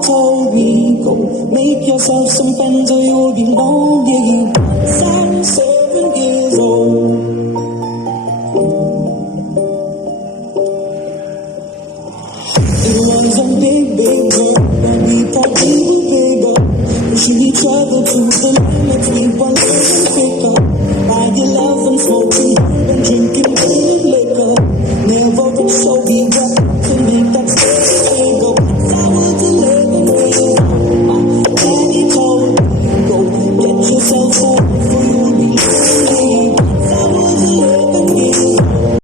Told me, go make yourself some friends or you'll be lonely. 7 years old. It was a big, big world, but we thought we were bigger. Pushing each other to the limits, we were living quicker. Buying love and smoking and drinking good liquor. Never rich, so we were